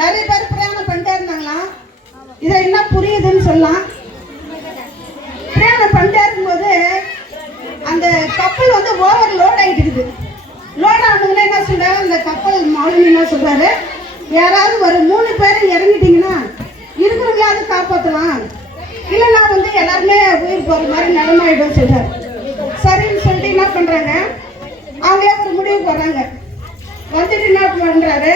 நிறைய பேர் பிரயாணம் பண்ணிட்டே இருந்தாங்களாம் இதை என்ன புரியுதுன்னு சொல்லலாம். பிரயாணம் பண்ணிட்டே இருக்கும்போது அந்த கப்பல் வந்து ஓவர் லோட் ஆகிட்டு இருக்குது லோட் ஆனதுன்னா என்ன சொல்றாரு? அந்த கப்பல் மாலுமி என்ன சொல்றாரு? யாராவது ஒரு மூணு பேர் இறங்கிட்டீங்கன்னா இருக்கிறவங்களாவது காப்பாற்றலாம் இல்லைன்னா வந்து எல்லாருமே உயிர் போகிற மாதிரி நிலமாயிடும் சொல்றாரு. சரின்னு சொல்லிட்டு என்ன பண்ணுறாங்க அவங்களே ஒரு முடிவு போகிறாங்க வந்துட்டு என்ன பண்ணுறாரு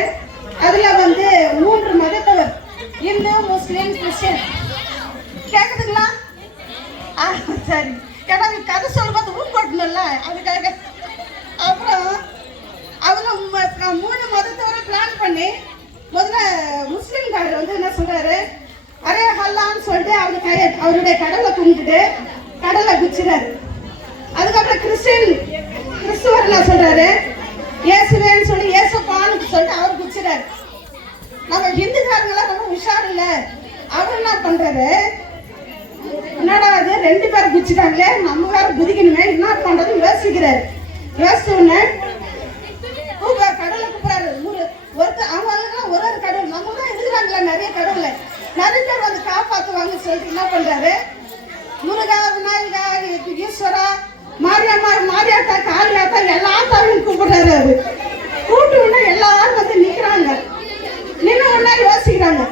அதுல வந்து மூன்று மதத்தவர் இந்து முஸ்லீம் கிறிஸ்டியன் கேக்குதுங்களா? ஆ, சரி. ஏன்னா நீ கதை சொல்லும்போது ஊக்கட்டணும்ல அதுக்காக. அப்புறம் அவங்க ம- மூணு மதத்தவரை பிளான் பண்ணி முதல்ல முஸ்லீம்காரர் வந்து என்ன சொல்றாரு? அரே ஹல்லான்னு சொல்லிட்டு அவரு கைய அவருடைய கடலை கும்பிட்டுட்டு கடலை குச்சிறாரு அதுக்கப்புறம் கிறிஸ்டின் கிறிஸ்துவர் என்ன சொல்றாரு. இயேசுவேன்னு சொல்லிட்டு நம்ம ஹிந்துக்காரங்களாம் ரொம்ப உஷார் இல்ல அவர் என்ன பண்றாரு. என்னடா அது ரெண்டு பேர் குச்சிட்டாங்களே நம்ம வேற குதிக்கணுமே என்ன பண்றது யோசிக்கிறாரு யோசிச்சோடனே கடவுளை கூப்பிடாரு ஒரு ஒருத்தர் அவங்களுக்குலாம் ஒரு ஒரு கடவுள். நம்ம தான் இருக்கிறாங்களா நிறைய கடவுளை. நிறைய பேர் வந்து காப்பாற்றுவாங்கன்னு சொல்லிட்டு என்ன பண்றாரு? முருகா விநாயகா ஈஸ்வரா மாரியாம்மா மாரியாத்தா காளியாத்தா எல்லா தாவையும் கூப்பிடுறாரு அவரு. வந்து நின்று உடனே யோசிக்கிறாங்க.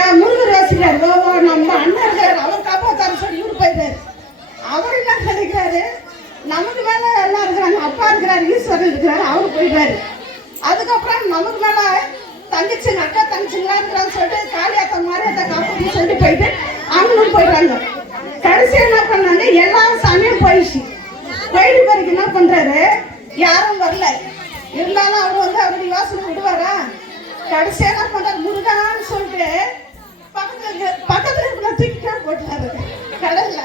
ஏன் முருகர் யோசிக்கிறார். ஓ ஓ, நம்ம அண்ணன் இருக்காரு. அவர் காப்பாத்தாரு சொல்லி இவரு போயிட்டாரு. அவர் என்ன கிடைக்கிறாரு நமக்கு மேல எல்லாம் இருக்கிறாங்க. அப்பா இருக்கிறாரு ஈஸ்வரன் இருக்கிறாரு அவரு போயிட்டாரு. அதுக்கப்புறம் நமக்கு மேல தங்கச்சிங்க அக்கா தங்கச்சிங்களா இருக்கிறான்னு சொல்லிட்டு காளியாத்தா மாரியாத்தா காப்பாத்தி சொல்லிட்டு போயிட்டு அவங்களும் போயிட்டாங்க. கடைசி என்ன பண்ணாங்க? எல்லா சாமியும் போயிடுச்சு. போயிட்டு பிறகு என்ன பண்றாரு? யாரும் வரல. இருந்தாலும் அவர் வந்து அவருடைய கடைசியா என்ன பண்றாரு முருகான்னு சொல்லிட்டு பக்கத்துல இருக்க- பக்கத்துல இருக்கிற தூக்கிட்டே போட்டாரு கடல்ல.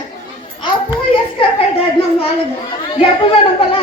அப்போ எஸ்கேப் ஆயிட்டாரு நம்ம ஆளுங்க. எப்பவுமே நம்ம